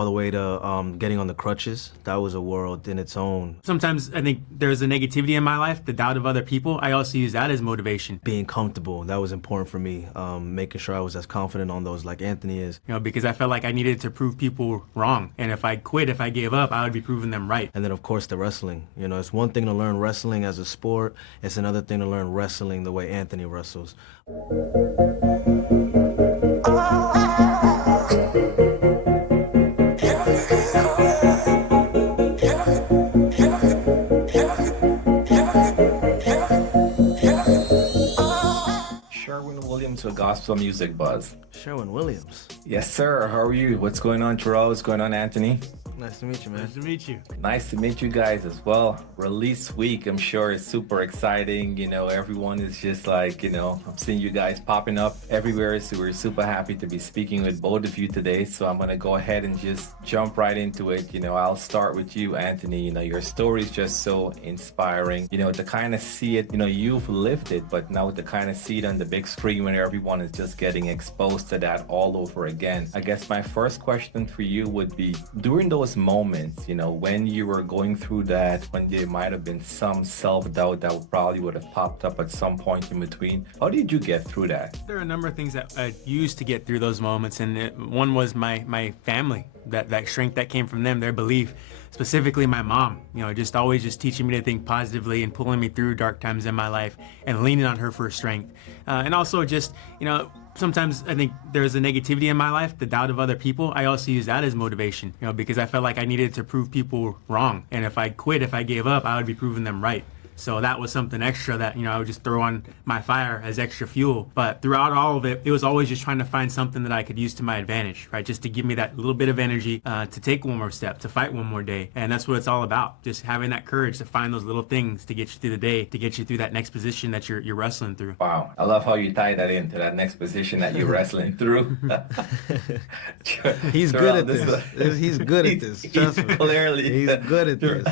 all the way to getting on the crutches. That was a world in its own. Sometimes I think there's a negativity in my life, the doubt of other people. I also use that as motivation. Being comfortable, that was important for me. Making sure I was as confident on those like Anthony is. You know, because I felt like I needed to prove people wrong. And if I quit, if I gave up, I would be proving them right. And then of course the wrestling. You know, it's one thing to learn wrestling as a sport. It's another thing to learn wrestling the way Anthony wrestles. To Gospel Music Buzz. Sherwin Williams. Yes, sir. How are you? What's going on, Jharrel? What's going on, Anthony? Nice to meet you, man. Nice to meet you. Nice to meet you guys as well. Release week, I'm sure is super exciting. You know, everyone is just like, you know, I'm seeing you guys popping up everywhere. So we're super happy to be speaking with both of you today. So I'm going to go ahead and just jump right into it. You know, I'll start with you, Anthony. You know, your story is just so inspiring. You know, to kind of see it, you know, you've lived it, but now to kind of see it on the big screen when everyone is just getting exposed to that all over again. I guess my first question for you would be, during those moments, you know, when you were going through that, when there might have been some self-doubt that probably would have popped up at some point in between, how did you get through that? There are a number of things that I used to get through those moments, and one was my family, that strength that came from them, their belief, specifically my mom, you know, just always just teaching me to think positively and pulling me through dark times in my life and leaning on her for strength. And also just, you know, sometimes I think there's a negativity in my life, the doubt of other people. I also use that as motivation, you know, because I felt like I needed to prove people wrong. And if I quit, if I gave up, I would be proving them right. So that was something extra that, you know, I would just throw on my fire as extra fuel. But throughout all of it, it was always just trying to find something that I could use to my advantage, right? Just to give me that little bit of energy to take one more step, to fight one more day. And that's what it's all about. Just having that courage to find those little things to get you through the day, to get you through that next position that you're wrestling through. Wow. I love how you tie that into that next position that you're wrestling through. He's good at this. He's good at this. Trust me. Clearly. He's good at this.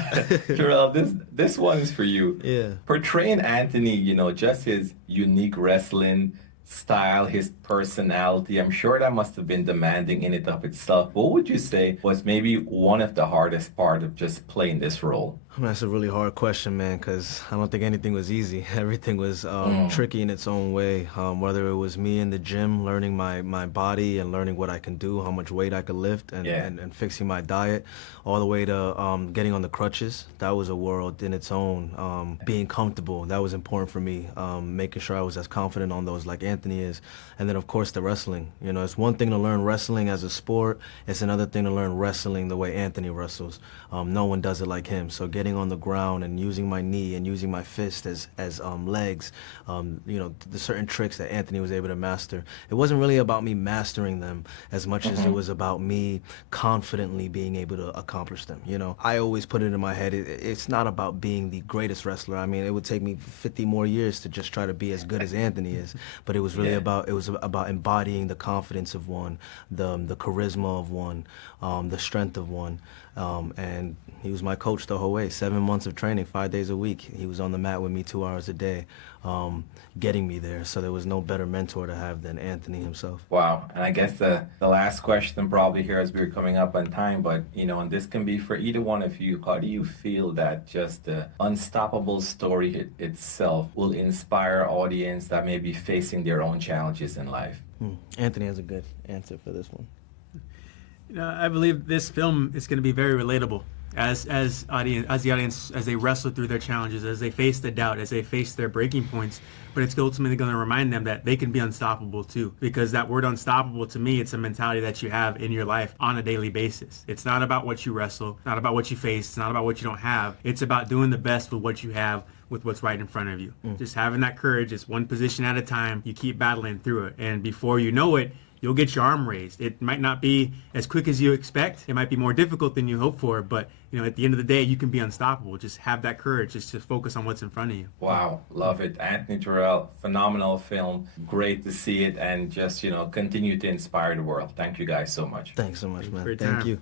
Jharrel, this one is for you. Yeah. Portraying Anthony, you know, just his unique wrestling style, his personality, I'm sure that must have been demanding in and of itself. What would you say was maybe one of the hardest part of just playing this role? That's a really hard question, man, because I don't think anything was easy. Everything was tricky in its own way, whether it was me in the gym learning my body and learning what I can do, how much weight I could lift, and fixing my diet, all the way to getting on the crutches. That was a world in its own. Being comfortable, that was important for me, making sure I was as confident on those like Anthony is. And then, of course, the wrestling. You know, it's one thing to learn wrestling as a sport. It's another thing to learn wrestling the way Anthony wrestles. No one does it like him. So getting on the ground and using my knee and using my fist as legs, you know, the certain tricks that Anthony was able to master. It wasn't really about me mastering them as much as it was about me confidently being able to accomplish them. You know, I always put it in my head, it's not about being the greatest wrestler. I mean, it would take me 50 more years to just try to be as good as Anthony is, but it was really about embodying the confidence of one, the charisma of one, the strength of one. And he was my coach the whole way. 7 months of training, 5 days a week. He was on the mat with me 2 hours a day, getting me there. So there was no better mentor to have than Anthony himself. Wow. And I guess the last question probably here as we're coming up on time, but, you know, and this can be for either one of you, how do you feel that just the unstoppable story itself will inspire audience that may be facing their own challenges in life? Anthony has a good answer for this one. You know, I believe this film is going to be very relatable as the audience, as they wrestle through their challenges, as they face the doubt, as they face their breaking points. But it's ultimately going to remind them that they can be unstoppable too, because that word unstoppable, to me, it's a mentality that you have in your life on a daily basis. It's not about what you wrestle, not about what you face, it's not about what you don't have. It's about doing the best with what you have, with what's right in front of you. Just having that courage, it's one position at a time. You keep battling through it, and before you know it, you'll get your arm raised. It might not be as quick as you expect. It might be more difficult than you hope for, but you know, at the end of the day, you can be unstoppable. Just have that courage. Just focus on what's in front of you. Wow, love it. Anthony Jharrel, phenomenal film. Great to see it, and just, you know, continue to inspire the world. Thank you guys so much. Thanks so much, man. Great Thank time. you.